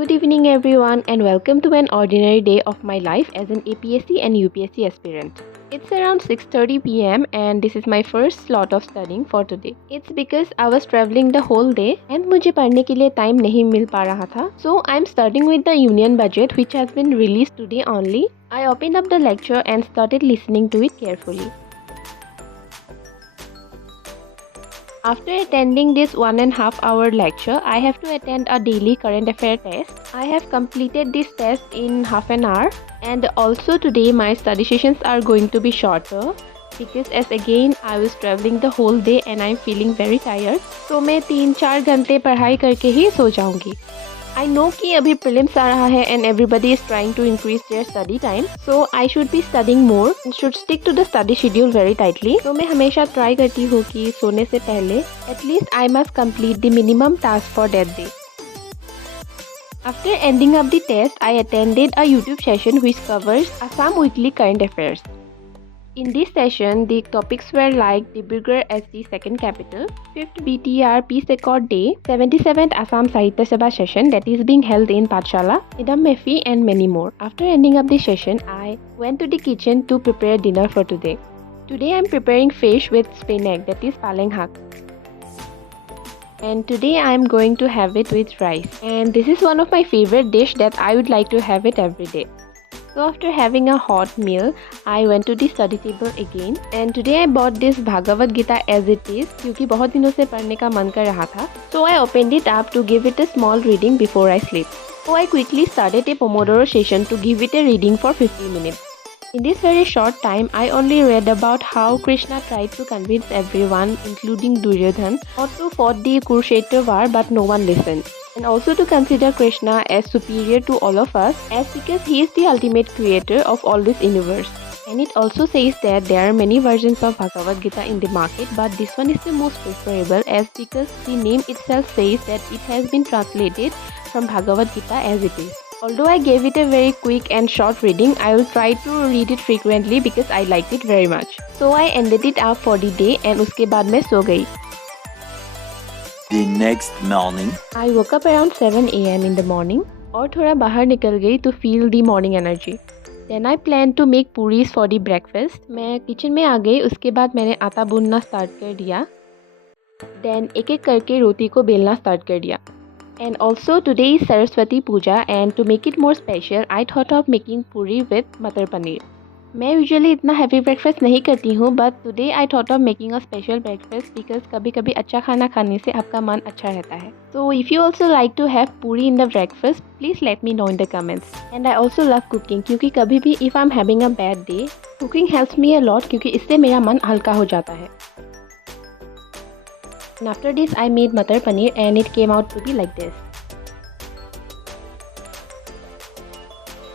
Good evening everyone and welcome to an ordinary day of my life as an APSC and UPSC aspirant. It's around 6:30 p.m. and this is my first slot of studying for today. It's because I was traveling the whole day and मुझे पढ़ने के लिए time नहीं मिल पा रहा था. So I'm starting with the Union Budget which has been released today only. I opened up the lecture and started listening to it carefully. After attending this 1.5 hour lecture, I have to attend a daily current affair test. I have completed this test in half an hour and also today my study sessions are going to be shorter because as again I was traveling the whole day and I'm feeling very tired. So मैं 3-4 घंटे पढ़ाई करके ही सो जाऊंगी. I know कि अभी prelims आ रहा है and everybody is trying to increase their study time. So I should be studying more and should stick to the study schedule very tightly. तो मैं हमेशा try करती हूँ कि सोने से पहले at least I must complete the minimum task for that day. After ending up the test, I attended a YouTube session which covers Assam Weekly Current Affairs. In this session, the topics were like Dibrugarh as the second capital, 5th BTR Peace Accord Day, 77th Assam Sahitya Sabha session that is being held in Pathshala, Idam Mefi and many more. After ending up the session, I went to the kitchen to prepare dinner for today. Today I am preparing fish with spinach that is paleng hak. And today I am going to have it with rice. And this is one of my favorite dish that I would like to have it every day. So after having a hot meal, I went to the study table again and today I bought this Bhagavad Gita as it is क्योंकि बहुत दिनों से पढ़ने का मन कर रहा था. So I opened it up to give it a small reading before I sleep. So I quickly started a Pomodoro session to give it a reading for 50 minutes. In this very short time, I only read about how Krishna tried to convince everyone, including Duryodhan, not to fight the Kurukshetra war but no one listened. And also to consider Krishna as superior to all of us as because he is the ultimate creator of all this universe. And it also says that there are many versions of Bhagavad Gita in the market but this one is the most preferable as because the name itself says that it has been translated from Bhagavad Gita as it is. Although I gave it a very quick and short reading, I will try to read it frequently because I liked it very much. So I ended it up for the day and उसके बाद मैं सो गई. The next morning, I woke up around 7 a.m. in the morning और थोड़ा बाहर निकल गई to feel the morning energy. Then I planned to make puris for the breakfast. मैं किचन में आ गई उसके बाद मैंने आटा भूनना स्टार्ट कर दिया. Then एक एक करके रोटी को बेलना स्टार्ट कर दिया. And also today is Saraswati Puja and to make it more special, I thought of making puri with matar paneer. मैं यूजुअली इतना हैवी ब्रेकफास्ट नहीं करती हूँ but today I thought of making a special breakfast because कभी कभी अच्छा खाना खाने से आपका मन अच्छा रहता है. So if you also like to have puri in the breakfast please let me know in the comments. And I also love cooking क्योंकि कभी भी if I am having a bad day cooking helps me a lot क्योंकि इससे मेरा मन हल्का हो जाता है. And after this I made matar paneer and it came out to be like this.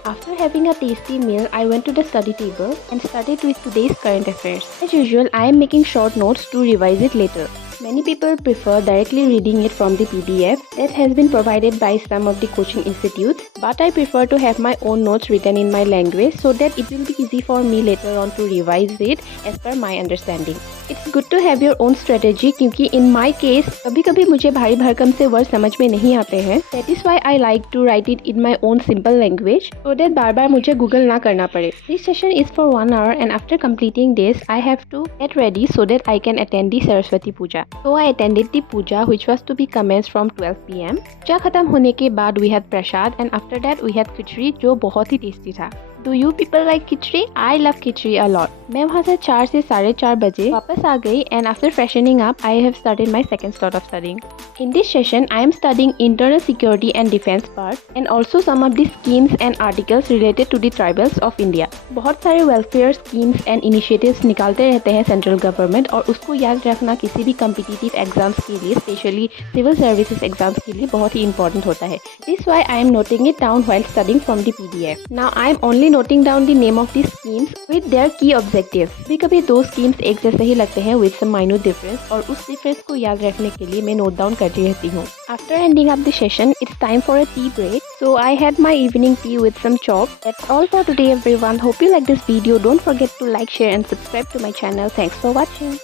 After having a tasty meal, I went to the study table and started with today's current affairs. As usual, I am making short notes to revise it later. Many people prefer directly reading it from the PDF that has been provided by some of the coaching institutes, but I prefer to have my own notes written in my language so that it will be easy for me later on to revise it as per my understanding. It's good to have your own strategy क्योंकि in my case कभी कभी मुझे भारी भरकम से word समझ में नहीं आते हैं. That is why I like to write it in my own simple language so that बार बार मुझे गूगल ना करना पड़े. This session is for 1 hour and after completing this I have to get ready so that I can attend the Saraswati Puja. So I attended the puja which was to be commenced from 12 p.m. पूजा खत्म होने के बाद we had prasad and after that we had खिचड़ी जो बहुत ही tasty था. Do you people like khichdi? I love khichdi a lot. मैं वहाँ से 4 से 4:30 बजे वापस आ गई and after freshening up I have started my second slot of studying. In this session I am studying internal security and defense part and also some of the schemes and articles related to the tribals of India. बहुत सारे welfare schemes and initiatives निकालते रहते हैं central government और उसको याद रखना किसी भी competitive exams के लिए especially civil services exams के लिए बहुत ही important होता है. This is why I am noting it down while studying from the PDF. Now I am only noting down the name of these schemes with their key objectives. कभी दो schemes एक जैसे ही लगते हैं with some minor difference और उस difference को याद रखने के लिए मैं note down करती रहती हूँ. After ending up the session, it's time for a tea break. So I had my evening tea with some chop. That's all for today everyone. Hope you like this video. Don't forget to like, share and subscribe to my channel. Thanks for watching.